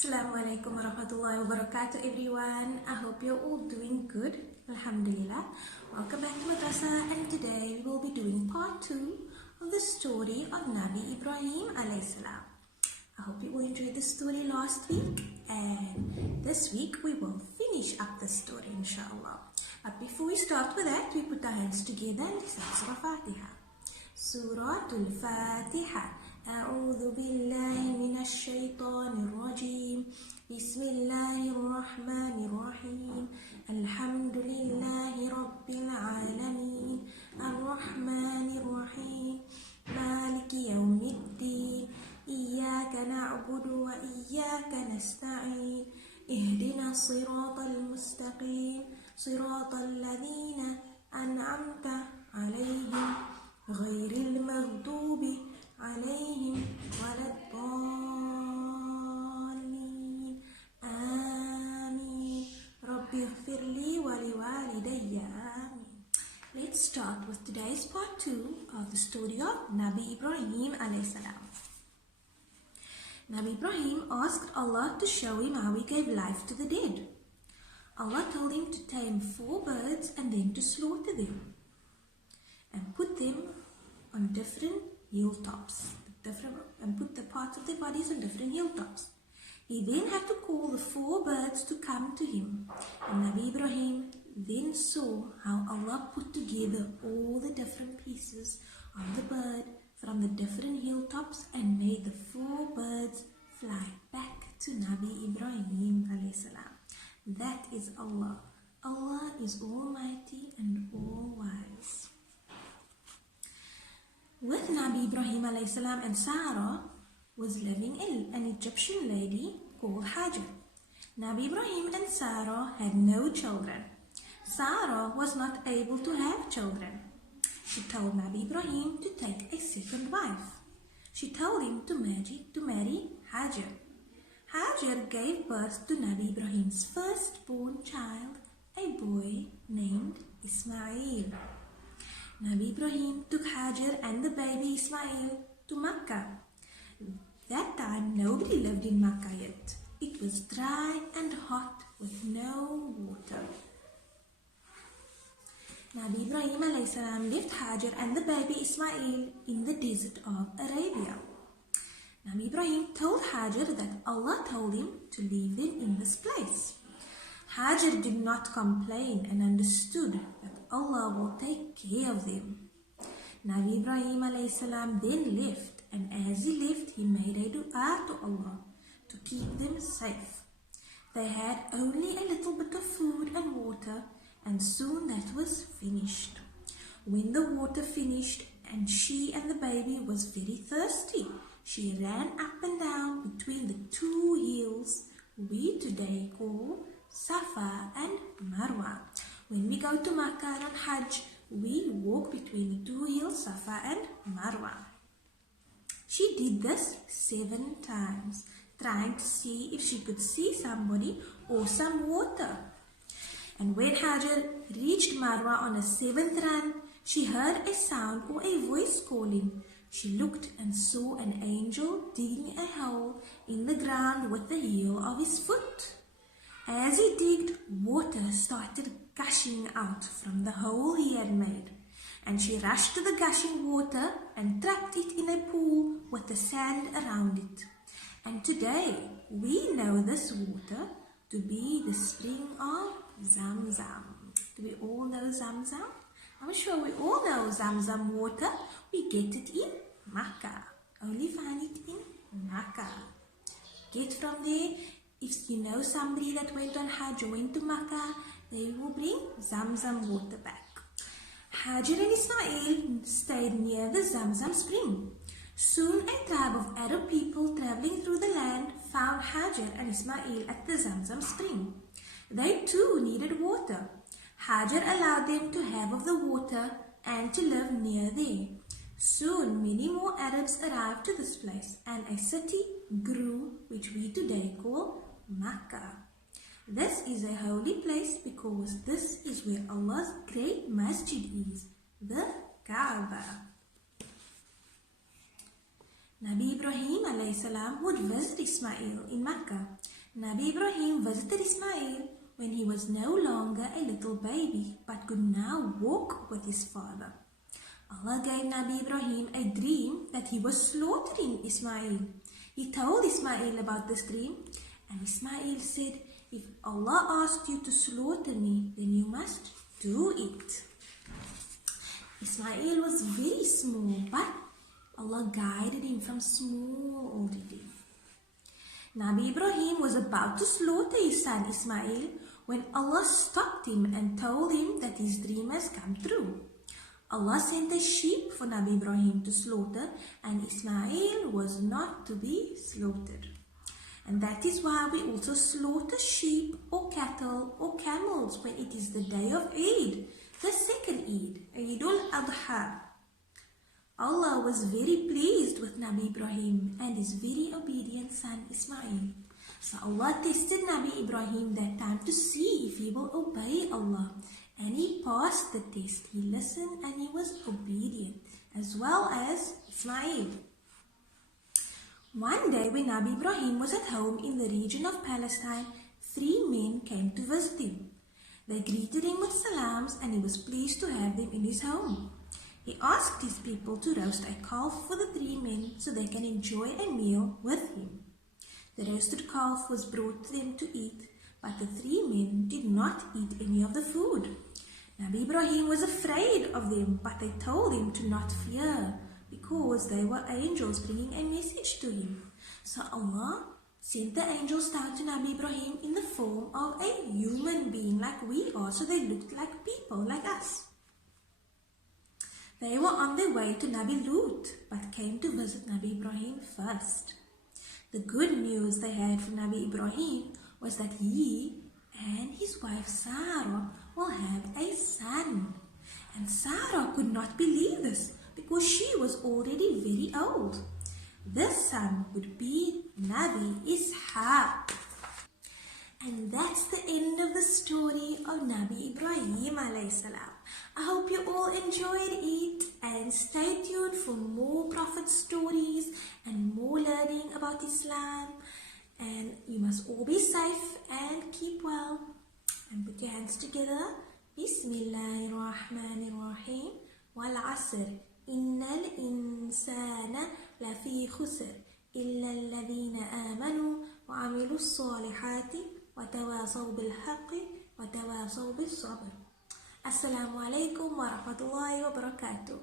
Assalamu alaikum wa rahmatullahi wa barakatuh everyone. I hope you're all doing good. Alhamdulillah. Welcome back to Madrasa, and today we will be doing part 2 of the story of Nabi Ebrahim alayhi salam. I hope you all enjoyed the story last week, and this week we will finish up the story inshallah. But before we start with that, we put our hands together and recite Surah Fatiha. Suratul Fatiha. أعوذ بالله من الشيطان الرجيم بسم الله الرحمن الرحيم الحمد لله رب العالمين الرحمن الرحيم مالك يوم الدين إياك نعبد وإياك نستعين اهدنا الصراط المستقيم صراط الذين أنعمت عليهم غير المغضوب عليهم ولا الضالين آمين رب اغفر لي ولوالدي آمين. Let's start with today's part 2 of the story of Nabi Ebrahim alayhi salam. Nabi Ebrahim asked Allah to show him how he gave life to the dead. Allah told him to tame 4 birds and then to slaughter them and put them on different hilltops, and put the parts of their bodies on different hilltops. He then had to call the 4 birds to come to him, and Nabi Ibrahim then saw how Allah put together all the different pieces of the bird from the different hilltops and made the 4 birds fly back to Nabi Ibrahim alayhi salam. That is Allah. Allah is almighty and all wise. With Nabi Ebrahim alayhi salam and Sarah was living an Egyptian lady called Hajar. Nabi Ebrahim and Sarah had no children. Sarah was not able to have children. She told Nabi Ebrahim to take a second wife. She told him to marry Hajar. Hajar gave birth to Nabi Ibrahim's firstborn child, a boy named Ismail. Nabi Ibrahim took Hajar and the baby Ismail to Makkah. That time nobody lived in Makkah yet. It was dry and hot with no water. Nabi Ibrahim alayhi salam left Hajar and the baby Ismail in the desert of Arabia. Nabi Ibrahim told Hajar that Allah told him to leave them in this place. Hajar did not complain and understood that Allah will take care of them. Nabi Ibrahim alayhi salam then left, and as he left, he made a dua to Allah to keep them safe. They had only a little bit of food and water, and soon that was finished. When the water finished and she and the baby was very thirsty, she ran up and down between the 2 hills we today call Safa and Marwa. When we go to Makkah on Hajj, we walk between the 2 hills, Safa and Marwa. She did this 7 times, trying to see if she could see somebody or some water. And when Hajar reached Marwa on a 7th run, she heard a sound or a voice calling. She looked and saw an angel digging a hole in the ground with the heel of his foot. As he digged, water started gushing out from the hole he had made, and she rushed to the gushing water and trapped it in a pool with the sand around it. And today we know this water to be the spring of Zamzam. Do we all know Zamzam? I'm sure we all know Zamzam water. We get it in Makkah. Only find it in Makkah. Get from there. If you know somebody that went on Hajj or went to Makkah, they will bring Zamzam water back. Hajar and Ismail stayed near the Zamzam spring. Soon a tribe of Arab people traveling through the land found Hajar and Ismail at the Zamzam spring. They too needed water. Hajar allowed them to have of the water and to live near there. Soon many more Arabs arrived to this place, and a city grew, which we today call Makkah. This is a holy place because this is where Allah's great masjid is, the Kaaba. Nabi Ebrahim alayhi salam would visit Ismail in Makkah Nabi Ibrahim visited Ismail when he was no longer a little baby but could now walk with his father. Allah gave Nabi Ibrahim a dream that he was slaughtering Ismail. He told Ismail about this dream, and Ismail said, "If Allah asked you to slaughter me, then you must do it." Ismail was very small, but Allah guided him from small already. Nabi Ibrahim was about to slaughter his son Ismail when Allah stopped him and told him that his dream has come true. Allah sent a sheep for Nabi Ibrahim to slaughter, and Ismail was not to be slaughtered. And that is why we also slaughter sheep or cattle or camels when it is the day of Eid, the second Eid, Eid al-Adha. Allah was very pleased with Nabi Ibrahim and his very obedient son Ismail. So Allah tested Nabi Ibrahim that time to see if he will obey Allah. And he passed the test. He listened and he was obedient, as well as Ismail. One day when Nabi Ibrahim was at home in the region of Palestine, 3 men came to visit him. They greeted him with salams and he was pleased to have them in his home. He asked his people to roast a calf for the 3 men so they can enjoy a meal with him. The roasted calf was brought to them to eat, but the 3 men did not eat any of the food. Nabi Ibrahim was afraid of them, but they told him to not fear because they were angels bringing a message to him. So Allah sent the angels down to Nabi Ibrahim in the form of a human being like we are, so they looked like people, like us. They were on their way to Nabi Lut, but came to visit Nabi Ibrahim first. The good news they had from Nabi Ibrahim was that he and his wife Sarah will have a son. And Sarah could not believe this because she was already very old. This son would be Nabi Ishaq. And that's the end of the story of Nabi Ibrahim alayhi salam. I hope you all enjoyed it, and stay tuned for more Prophet stories and more learning about Islam. And you must all be safe and keep well. And put your hands together. Bismillahirrahmanirrahim. Wal asr. Innal insana lafi khusr. Illa alladhina amanu wa amilu salihati wa tawasaw bil haqqi wa tawasaw bis sabr. Assalamu alaikum wa rahmatullahi wa barakatuh.